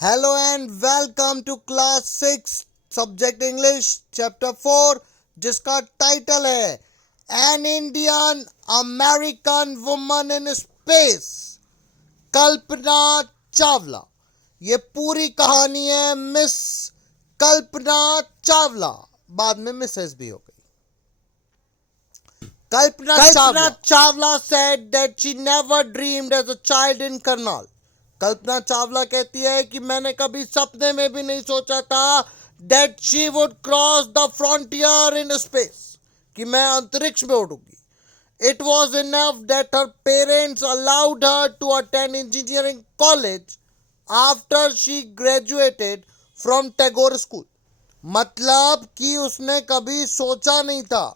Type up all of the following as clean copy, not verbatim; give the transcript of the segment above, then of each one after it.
Hello and welcome to class 6 subject English chapter 4 जिसका title है An Indian American Woman in Space Kalpana Chawla. ये पूरी कहानी है मिस कल्पना चावला, बाद में मिसेस भी हो गई। Kalpana Chawla said that she never dreamed as a child in Karnal। Kalpana Chawla कहती है कि मैंने कभी सपने में भी नहीं सोचा था that she would cross the frontier in space, कि मैं अंतरिक्ष में उड़ूंगी। It was enough that her parents allowed her to attend engineering college after she graduated from Tagore School। मतलब कि उसने कभी सोचा नहीं था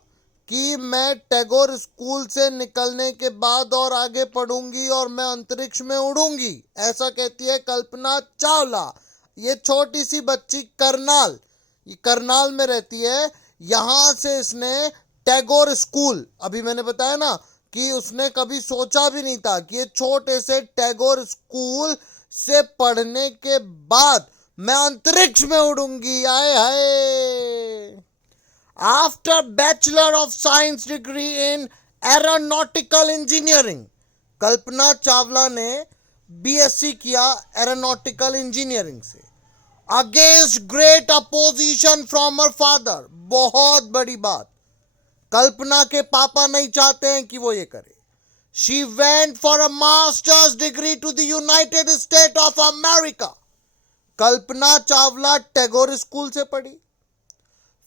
कि मैं टैगोर स्कूल से निकलने के बाद और आगे पढ़ूंगी और मैं अंतरिक्ष में उड़ूंगी, ऐसा कहती है कल्पना चावला। ये छोटी सी बच्ची करनाल में रहती है। यहाँ से इसने टैगोर स्कूल, अभी मैंने बताया ना कि उसने कभी सोचा भी नहीं था कि ये छोटे से टैगोर स्कूल से पढ़ने के बाद मैं अंतरिक्ष में उड़ूंगी। आए हाय। After Bachelor of Science degree in Aeronautical Engineering, Kalpana Chawla ने बीएससी किया एरोनॉटिकल इंजीनियरिंग से। Against great opposition from her father, बहुत बड़ी बात, कल्पना के पापा नहीं चाहते हैं कि वो ये करे। She went for a masters degree to the United State of America. Kalpana Chawla Tagore school से पढ़ी,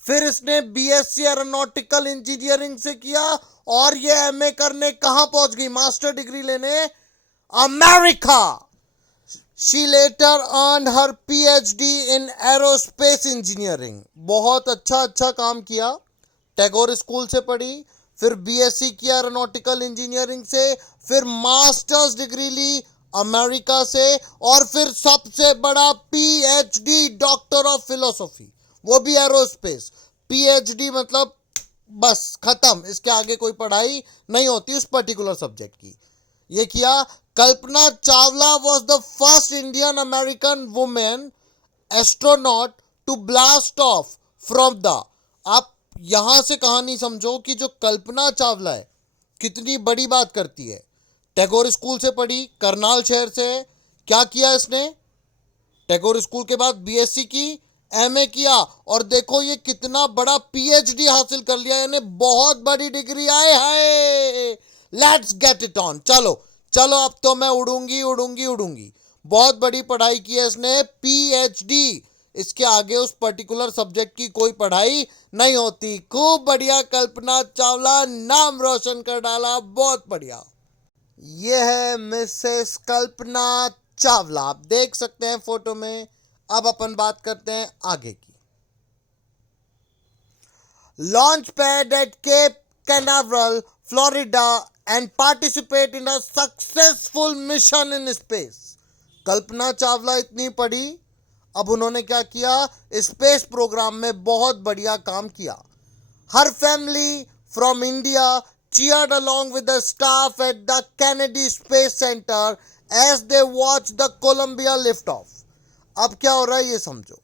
फिर इसने बीएससी एरोनॉटिकल इंजीनियरिंग से किया और ये एमए करने कहां पहुंच गई, मास्टर डिग्री लेने America. She later earn her PhD in aerospace engineering. बहुत अच्छा काम किया, टैगोर स्कूल से पढ़ी, फिर बीएससी किया एरोनॉटिकल इंजीनियरिंग से, फिर मास्टर्स डिग्री ली अमेरिका से, और फिर सबसे बड़ा पीएचडी डॉक्टर ऑफ फिलोसॉफी, वो भी एरोस्पेस। पीएचडी मतलब बस खत्म, इसके आगे कोई पढ़ाई नहीं होती उस पर्टिकुलर सब्जेक्ट की। ये किया। Kalpana Chawla was the first Indian American women astronaut to blast off from the, आप यहां से कहानी समझो कि जो कल्पना चावला है कितनी बड़ी बात करती है। टैगोर स्कूल से पढ़ी, करनाल शहर से है। क्या किया इसने, टैगोर स्कूल के बाद बीएससी की, एमए किया, और देखो ये कितना बड़ा पीएचडी हासिल कर लिया, यानी बहुत बड़ी डिग्री। आए हाय, लेट्स गेट इट ऑन। चलो अब तो मैं उड़ूंगी। बहुत बड़ी पढ़ाई की है इसने, पीएचडी। इसके आगे उस पर्टिकुलर सब्जेक्ट की कोई पढ़ाई नहीं होती। खूब बढ़िया कल्पना चावला, नाम रोशन कर डाला, बहुत बढ़िया। ये है मिसेस कल्पना चावला, आप देख सकते हैं फोटो में। अब अपन बात करते हैं आगे की। Launch pad at Cape Canaveral Florida and participate in a successful mission in space. Kalpana Chawla इतनी पढ़ी, अब उन्होंने क्या किया, स्पेस प्रोग्राम में बहुत बढ़िया काम किया। हर family from India cheered along with the staff at the Kennedy Space Center as they watched the Columbia liftoff। अब क्या हो रहा है ये समझो।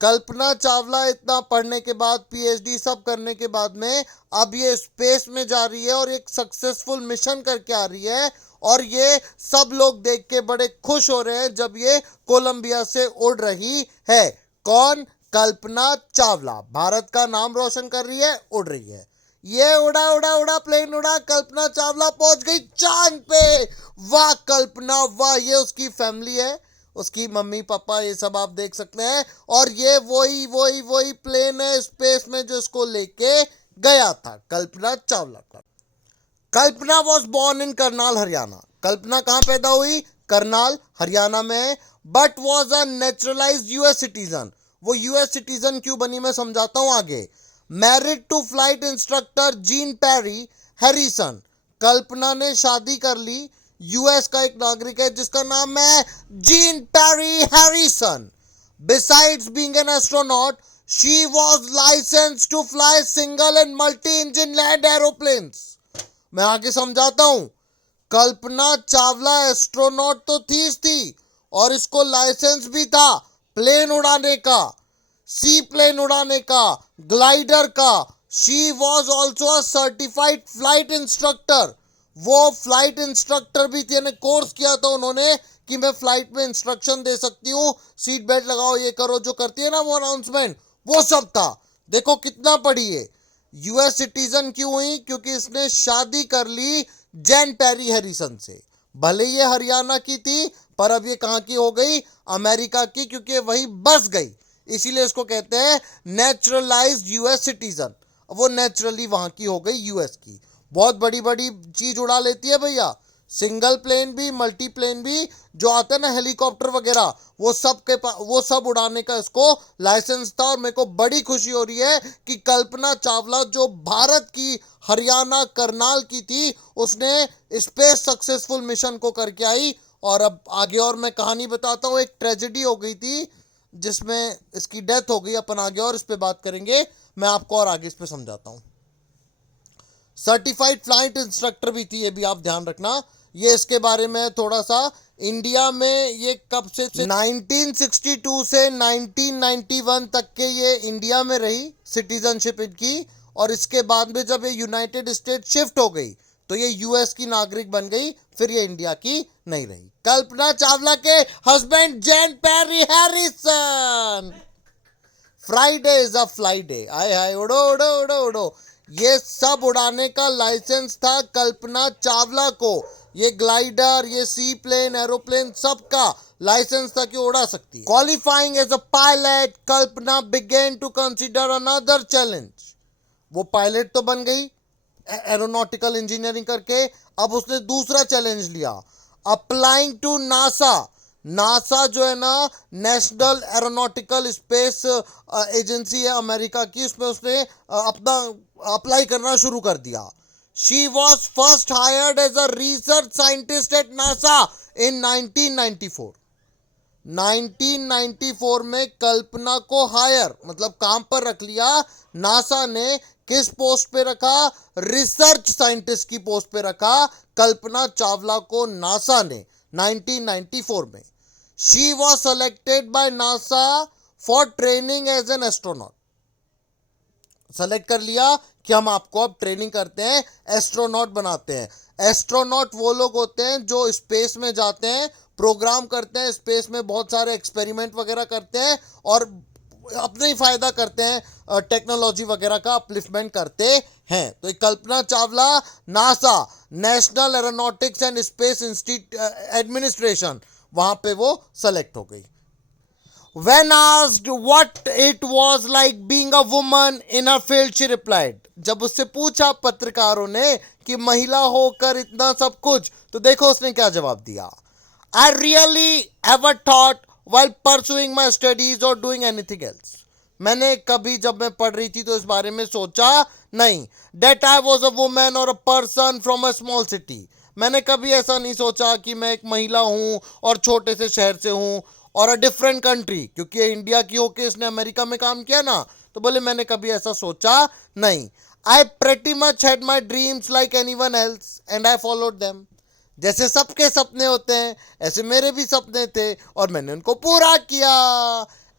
कल्पना चावला इतना पढ़ने के बाद, पीएचडी सब करने के बाद में, अब ये स्पेस में जा रही है और एक सक्सेसफुल मिशन करके आ रही है, और ये सब लोग देख के बड़े खुश हो रहे हैं जब ये कोलंबिया से उड़ रही है। कौन, कल्पना चावला, भारत का नाम रोशन कर रही है, उड़ रही है। ये उड़ा प्लेन उड़ा, कल्पना चावला पहुंच गई चांद पे। वाह कल्पना वाह। ये उसकी फैमिली है, उसकी मम्मी पापा, ये सब आप देख सकते हैं। और ये वही प्लेन है स्पेस में जो इसको लेके गया था कल्पना चावला का। Kalpana was born in Karnal Haryana. Kalpana कहां पैदा हुई, करनाल हरियाणा में, but was a naturalized US citizen. वो यूएस सिटीजन क्यों बनी मैं समझाता हूं आगे। Married to flight instructor Jean Pierre Harrison. Kalpana ने शादी कर ली, यूएस का एक नागरिक है जिसका नाम है Jean Pierre Harrison. Besides being an astronaut, she was licensed to fly single and multi engine land aeroplanes. मैं आगे समझाता हूं। कल्पना चावला एस्ट्रोनॉट तो थी और इसको लाइसेंस भी था प्लेन उड़ाने का, सी प्लेन उड़ाने का, ग्लाइडर का। She was also a certified flight instructor. वो फ्लाइट इंस्ट्रक्टर भी थी, यानी कोर्स किया था उन्होंने कि मैं फ्लाइट में इंस्ट्रक्शन दे सकती हूँ, सीट बेल्ट लगाओ, ये करो, जो करती है ना वो अनाउंसमेंट, वो सब था। देखो कितना पढ़ी है। यूएस सिटीजन क्यों हुई? क्योंकि इसने शादी कर ली जैन पेरी हैरिसन से। भले ये हरियाणा की थी, पर अब ये कहाँ की हो गई? अमेरिका की, क्योंकि वही बस गई। इसीलिए इसको कहते हैं नेचुरलाइज्ड यूएस सिटीजन। वो नेचुरली वहां की हो गई, यूएस की। बहुत बड़ी बड़ी चीज उड़ा लेती है भैया, सिंगल प्लेन भी, मल्टी प्लेन भी, जो आता है ना हेलीकॉप्टर वगैरह, वो सब के वो सब उड़ाने का इसको लाइसेंस था। और मेरे को बड़ी खुशी हो रही है कि कल्पना चावला, जो भारत की हरियाणा करनाल की थी, उसने स्पेस सक्सेसफुल मिशन को करके आई। और अब आगे और मैं कहानी बताता हूँ। एक ट्रेजेडी हो गई थी जिसमें इसकी डेथ हो गई। अपन आगे और इस पे बात करेंगे, मैं आपको और आगे इस पे समझाता हूँ। सर्टिफाइड फ्लाइट इंस्ट्रक्टर भी थी, ये भी आप ध्यान रखना। ये इसके बारे में थोड़ा सा, इंडिया में ये कब से 1962 से 1991 तक के ये इंडिया में रही सिटीजनशिप इनकी। और इसके बाद में जब ये यूनाइटेड स्टेट शिफ्ट हो गई तो ये यूएस की नागरिक बन गई, फिर ये इंडिया की नहीं रही। कल्पना चावला के husband Jean Pierre Harrison. Friday is a flyday, आए हाय, उड़ो उड़ो उड़ो उड़ो। ये सब उड़ाने का लाइसेंस था कल्पना चावला को। ये ग्लाइडर, ये सी प्लेन, एरोप्लेन, सबका लाइसेंस था कि उड़ा सकती है। Qualifying as a pilot, Kalpana began to consider another challenge. वो पायलट तो बन गई एरोनॉटिकल इंजीनियरिंग करके, अब उसने दूसरा चैलेंज लिया, अप्लाइंग टू नासा। नासा जो है ना, नेशनल एरोनॉटिकल स्पेस एजेंसी है अमेरिका की, उसमें उसने अपना अप्लाई करना शुरू कर दिया। She was first hired as a research scientist at NASA in 1994। 1994 में कल्पना को हायर, मतलब काम पर रख लिया नासा ने। किस पोस्ट पे रखा? रिसर्च साइंटिस्ट की पोस्ट पे रखा कल्पना चावला को नासा ने 1994 में। She was selected by NASA for training as an astronaut. Select कर लिया कि हम आपको अब ट्रेनिंग करते हैं, एस्ट्रोनॉट बनाते हैं। एस्ट्रोनॉट वो लोग होते हैं जो स्पेस में जाते हैं, प्रोग्राम करते हैं, स्पेस में बहुत सारे एक्सपेरिमेंट वगैरह करते हैं और अपना ही फायदा करते हैं, टेक्नोलॉजी वगैरह का अपलिफ्टमेंट करते हैं। तो Kalpana Chawla NASA, national aeronautics and space institute administration, वहां पे वो सेलेक्ट हो गई। When asked what it was like being a woman in her field, she replied. जब उससे पूछा पत्रकारों ने कि महिला होकर इतना सब कुछ, तो देखो उसने क्या जवाब दिया। I really ever thought while pursuing my studies or doing anything else. मैंने कभी जब मैं पढ़ रही थी तो इस बारे में सोचा नहीं। That I was a woman or a person from a small city. मैंने कभी ऐसा नहीं सोचा कि मैं एक महिला हूँ और छोटे से शहर से हूँ, और अ डिफरेंट कंट्री, क्योंकि इंडिया की होके इसने अमेरिका में काम किया ना, तो बोले मैंने कभी ऐसा सोचा नहीं। I pretty much had my dreams like anyone else and I followed them. जैसे सबके सपने होते हैं ऐसे मेरे भी सपने थे और मैंने उनको पूरा किया।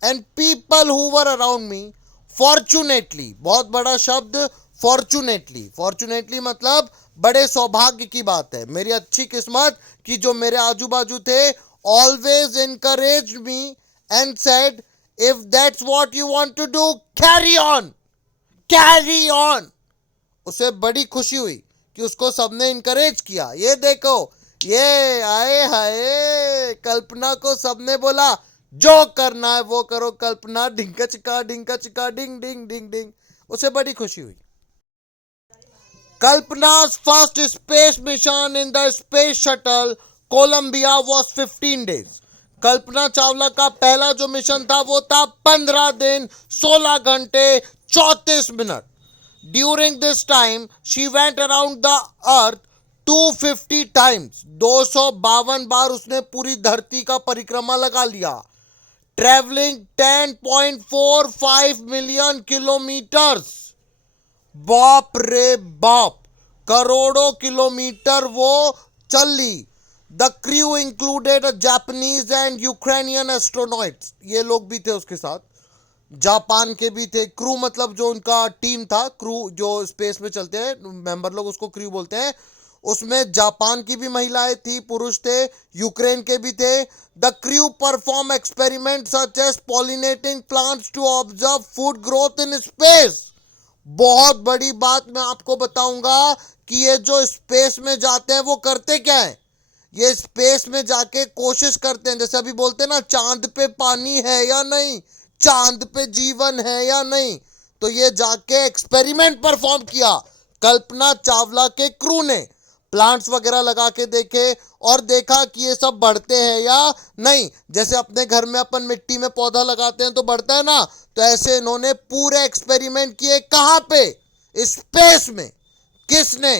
And people who were around me, fortunately, बहुत बड़ा शब्द फॉर्चुनेटली। फॉर्चुनेटली मतलब बड़े सौभाग्य की बात है, मेरी अच्छी किस्मत कि जो मेरे आजू बाजू थे, always encouraged me and said, if that's what you want to do, carry on, carry on. उसे बड़ी खुशी हुई कि उसको सबने इंकरेज किया। ये देखो, ये आए हाय, कल्पना को सबने बोला जो करना है वो करो कल्पना, ढिंका चिका डिंग डिंग डिंग डिंग। उसे बड़ी खुशी हुई। Kalpana's first space mission in the space shuttle Columbia was 15 days. Kalpana Chawla का पहला जो मिशन था वो था 15 दिन 16 घंटे 34 minute. During this time she went around the earth 250 times. 252 बार उसने पूरी धरती का परिक्रमा लगा लिया। Travelling 10.45 million kilometres. बाप रे बाप, करोड़ों किलोमीटर वो चल ली। The crew included a Japanese and Ukrainian astronauts, ये लोग भी थे उसके साथ, जापान के भी थे। क्रू मतलब जो उनका टीम था, क्रू जो स्पेस में चलते हैं मेंबर लोग उसको क्रू बोलते हैं, उसमें जापान की भी महिलाएं थी, पुरुष थे, यूक्रेन के भी थे। The crew perform experiment such as pollinating plants to observe food growth in space. बहुत बड़ी बात मैं आपको बताऊंगा कि ये जो स्पेस में जाते हैं वो करते क्या है। ये स्पेस में जाके कोशिश करते हैं, जैसे अभी बोलते हैं ना चांद पे पानी है या नहीं, चांद पे जीवन है या नहीं, तो ये जाके एक्सपेरिमेंट परफॉर्म किया कल्पना चावला के क्रू ने। प्लांट्स वगैरह लगा के देखे और देखा कि ये सब बढ़ते हैं या नहीं। जैसे अपने घर में अपन मिट्टी में पौधा लगाते हैं तो बढ़ता है ना, तो ऐसे इन्होंने पूरे एक्सपेरिमेंट किए। कहां पे? स्पेस में। किसने?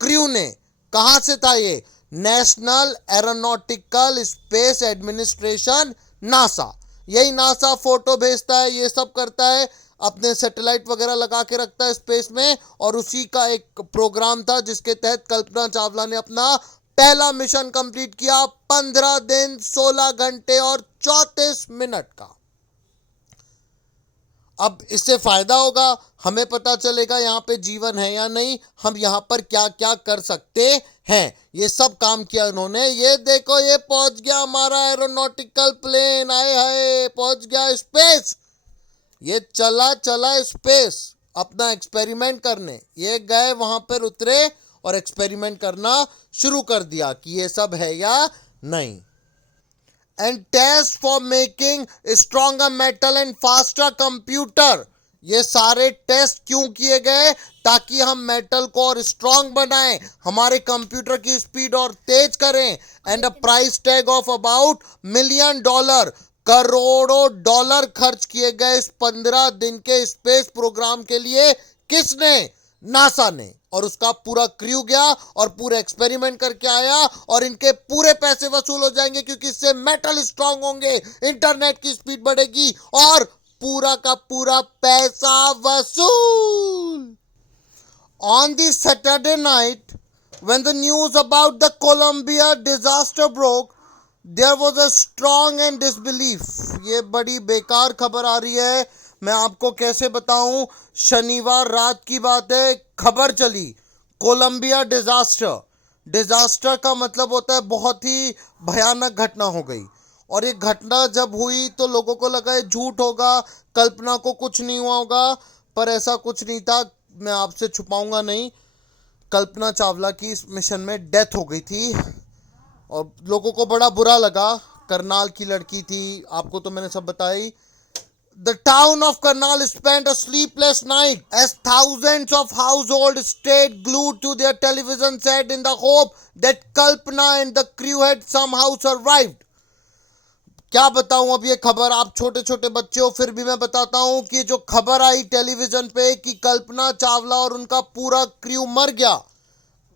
क्रू ने। कहां से था ये? National aeronautical space administration, NASA. यही नासा फोटो भेजता है, ये सब करता है, अपने सैटेलाइट वगैरह लगा के रखता है स्पेस में, और उसी का एक प्रोग्राम था जिसके तहत कल्पना चावला ने अपना पहला मिशन कंप्लीट किया 15 दिन 16 घंटे और 34 मिनट का। अब इससे फायदा होगा, हमें पता चलेगा यहाँ पे जीवन है या नहीं, हम यहाँ पर क्या क्या कर सकते हैं। ये सब काम किया उन्होंने। ये देखो, ये पहुंच गया हमारा एरोनॉटिकल प्लेन, आए हाय पहुंच गया स्पेस। ये चला चला स्पेस अपना एक्सपेरिमेंट करने। ये गए वहां पर उतरे और एक्सपेरिमेंट करना शुरू कर दिया कि ये सब है या नहीं। And test for making stronger metal and faster computer. ये सारे टेस्ट क्यों किए गए? ताकि हम मेटल को और स्ट्रॉन्ग बनाएं, हमारे कंप्यूटर की स्पीड और तेज करें। And a price tag of about $1 million, करोड़ों डॉलर खर्च किए गए इस 15 दिन के स्पेस प्रोग्राम के लिए। किसने? नासा ने। और उसका पूरा क्रू गया और पूरे एक्सपेरिमेंट करके आया, और इनके पूरे पैसे वसूल हो जाएंगे क्योंकि इससे मेटल स्ट्रांग होंगे, इंटरनेट की स्पीड बढ़ेगी और पूरा का पूरा पैसा वसूल। On the Saturday night when the news about the Columbia disaster broke, there was a strong and disbelief। ये बड़ी बेकार खबर आ रही है, मैं आपको कैसे बताऊं। शनिवार रात की बात है, खबर चली कोलंबिया डिजास्टर। डिजास्टर का मतलब होता है बहुत ही भयानक घटना हो गई, और ये घटना जब हुई तो लोगों को लगा ये झूठ होगा, कल्पना को कुछ नहीं हुआ होगा, पर ऐसा कुछ नहीं था। मैं आपसे छुपाऊंगा नहीं, कल्पना चावला की इस मिशन में डेथ हो गई थी और लोगों को बड़ा बुरा लगा। करनाल की लड़की थी, आपको तो मैंने सब बताई। The town of Karnal spent a sleepless night as thousands of households stayed glued to their television set in the hope that Kalpana and the crew had somehow survived। क्या बताऊं अब ये खबर, आप छोटे छोटे बच्चे हो फिर भी मैं बताता हूं कि जो खबर आई टेलीविजन पे कि कल्पना चावला और उनका पूरा क्रू मर गया,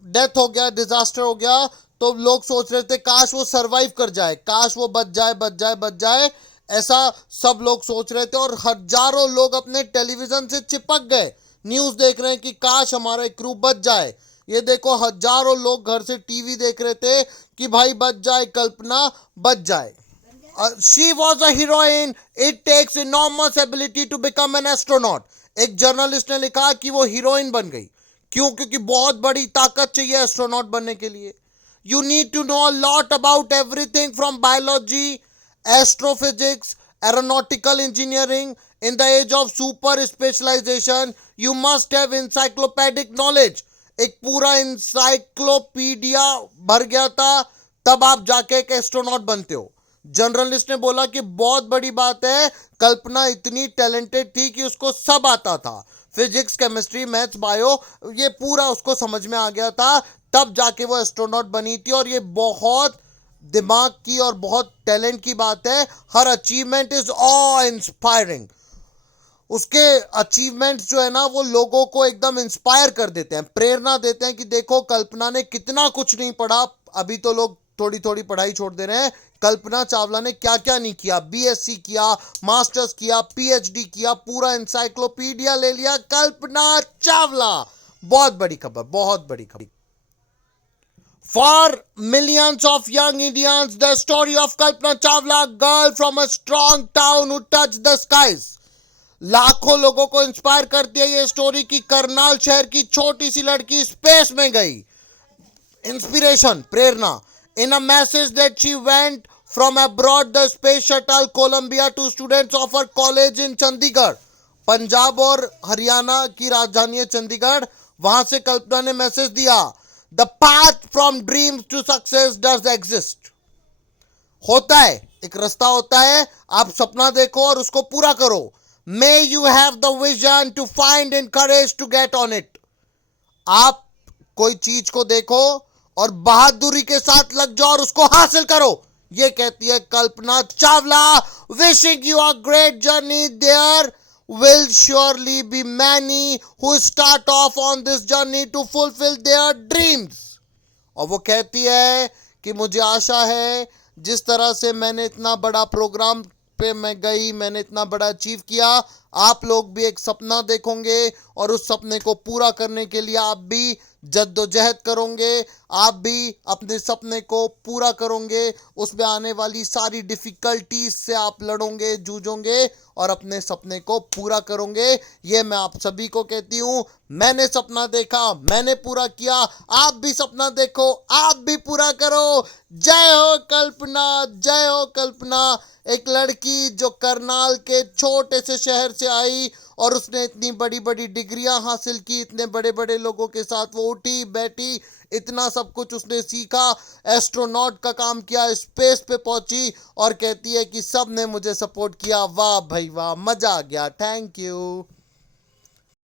डेथ हो गया, डिजास्टर हो गया, तो लोग सोच रहे थे काश वो सरवाइव कर जाए, काश वो बच जाए बच जाए बच जाए, ऐसा सब लोग सोच रहे थे। और हजारों लोग अपने टेलीविजन से चिपक गए, न्यूज देख रहे हैं कि काश हमारा क्रू बच जाए। ये देखो, हजारों लोग घर से टीवी देख रहे थे कि भाई बच जाए, कल्पना बच जाए। She was a heroine, it takes enormous ability to become an astronaut. एक जर्नलिस्ट ने लिखा कि वो हीरोइन बन गई। क्यों? क्योंकि बहुत बड़ी ताकत चाहिए एस्ट्रोनॉट बनने के लिए। You need to know a lot about everything from biology, astrophysics, aeronautical engineering. In the age of super specialization, you must have encyclopedic knowledge। एक पूरा इंसाइक्लोपीडिया भर गया था, तब आप जाके एक एस्ट्रोनॉट बनते हो। जर्नलिस्ट ने बोला कि बहुत बड़ी बात है, कल्पना इतनी टैलेंटेड थी कि उसको सब आता था, फिजिक्स, केमिस्ट्री, मैथ्स, बायो, ये पूरा उसको समझ में आ गया था, तब जाके वो एस्ट्रोनॉट बनी थी। और ये बहुत दिमाग की और बहुत टैलेंट की बात है। हर अचीवमेंट इज ऑ इंस्पायरिंग। उसके अचीवमेंट्स जो है ना वो लोगों को एकदम इंस्पायर कर देते हैं, प्रेरणा देते हैं कि देखो कल्पना ने कितना कुछ नहीं पढ़ा। अभी तो लोग थोड़ी थोड़ी पढ़ाई छोड़ दे रहे हैं, कल्पना चावला ने क्या क्या नहीं किया, बीएससी किया, मास्टर्स किया, पीएचडी किया, पूरा इंसाइक्लोपीडिया ले लिया कल्पना चावला। बहुत बड़ी खबर, बहुत बड़ी खबर। For millions of young Indians, the story of Kalpana Chawla, girl from a strong town who touched the skies. लाखों लोगों को इंस्पायर करती है ये स्टोरी कि करनाल शहर की छोटी सी लड़की स्पेस में गई. Inspiration, prerna. In a message that she went from abroad, the space shuttle Columbia to students of her college in Chandigarh. Punjab और हरियाणा की राजधानी है चंडीगढ़. वहां से कल्पना ने मैसेज दिया, the path from dreams to success does exist. होता है, एक रास्ता होता है, आप सपना देखो और उसको पूरा करो. May you have the vision to find and courage to get on it. आप कोई चीज को देखो और बहादुरी के साथ लग जाओ और उसको हासिल करो. ये कहती है Kalpana Chawla. Wishing you a great journey. There will surely be many who start off on this journey to fulfill their dreams. और वो कहती है कि मुझे आशा है जिस तरह से मैंने इतना बड़ा प्रोग्राम पे मैं गई, मैंने इतना बड़ा अचीव किया, आप लोग भी एक सपना देखोगे और उस सपने को पूरा करने के लिए आप भी जद्दोजहद करोगे, आप भी अपने सपने को पूरा करोगे. उसमें आने वाली सारी डिफ़िकल्टीज से आप लड़ोगे, जूझोगे और अपने सपने को पूरा करोगे. ये मैं आप सभी को कहती हूँ. मैंने सपना देखा, मैंने पूरा किया, आप भी सपना देखो, आप भी पूरा करो. जय हो कल्पना, जय हो कल्पना. एक लड़की जो करनाल के छोटे से शहर से आई और उसने इतनी बड़ी बड़ी डिग्रियां हासिल की, इतने बड़े बड़े लोगों के साथ वो उठी बैठी, इतना सब कुछ उसने सीखा, एस्ट्रोनॉट का काम किया, स्पेस पे पहुंची और कहती है कि सब ने मुझे सपोर्ट किया. वाह भाई वाह, मजा आ गया. Thank you.